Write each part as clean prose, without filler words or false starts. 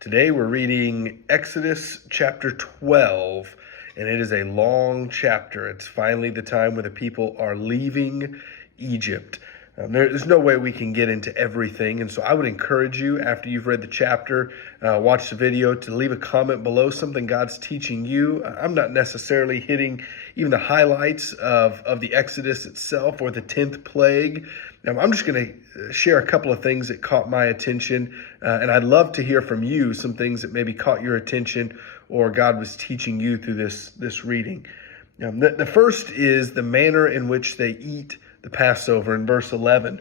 Today we're reading Exodus chapter 12, and it is a long chapter. It's finally the time when the people are leaving Egypt. There's no way we can get into everything, and so I would encourage you, after you've read the chapter, watch the video, to leave a comment below, something God's teaching you. I'm not necessarily hitting even the highlights of the Exodus itself or the 10th plague. I'm just going to share a couple of things that caught my attention, and I'd love to hear from you some things that maybe caught your attention or God was teaching you through this reading. The first is the manner in which they eat the Passover in verse 11.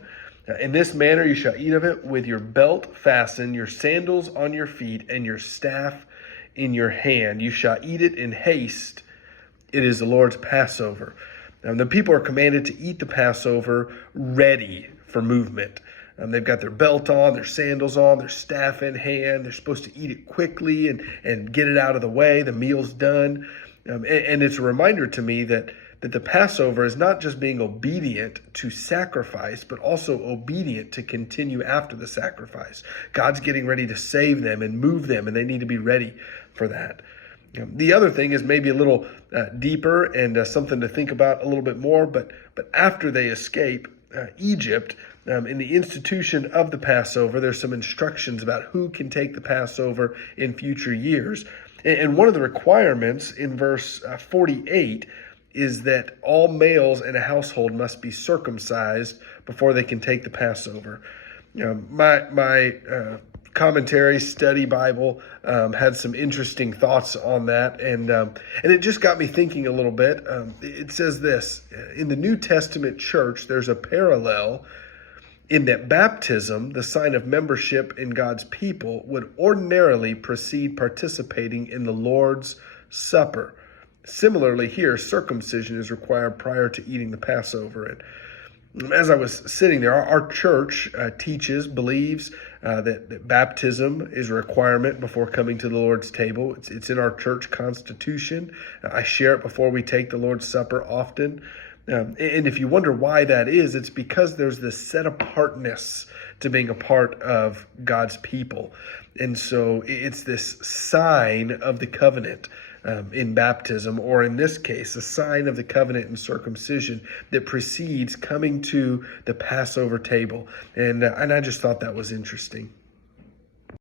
In this manner you shall eat of it with your belt fastened, your sandals on your feet, and your staff in your hand. You shall eat it in haste. It is the Lord's Passover. The people are commanded to eat the Passover ready for movement. They've got their belt on, their sandals on, their staff in hand. They're supposed to eat it quickly and get it out of the way. The meal's done. And it's a reminder to me that the Passover is not just being obedient to sacrifice, but also obedient to continue after the sacrifice. God's getting ready to save them and move them, and they need to be ready for that. The other thing is maybe a little deeper and something to think about a little bit more, but after they escape Egypt, in the institution of the Passover, there's some instructions about who can take the Passover in future years. And one of the requirements in verse 48 is that all males in a household must be circumcised before they can take the Passover. My commentary study Bible had some interesting thoughts on that, and it just got me thinking a little bit. It says this: in the New Testament church, there's a parallel in that baptism, the sign of membership in God's people, would ordinarily precede participating in the Lord's Supper. Similarly, here, circumcision is required prior to eating the Passover. And as I was sitting there, our church believes that baptism is a requirement before coming to the Lord's table. It's in our church constitution. I share it before we take the Lord's Supper often. And if you wonder why that is, it's because there's this set apartness to being a part of God's people. And so it's this sign of the covenant in baptism, or in this case, a sign of the covenant in circumcision that precedes coming to the Passover table. And I just thought that was interesting.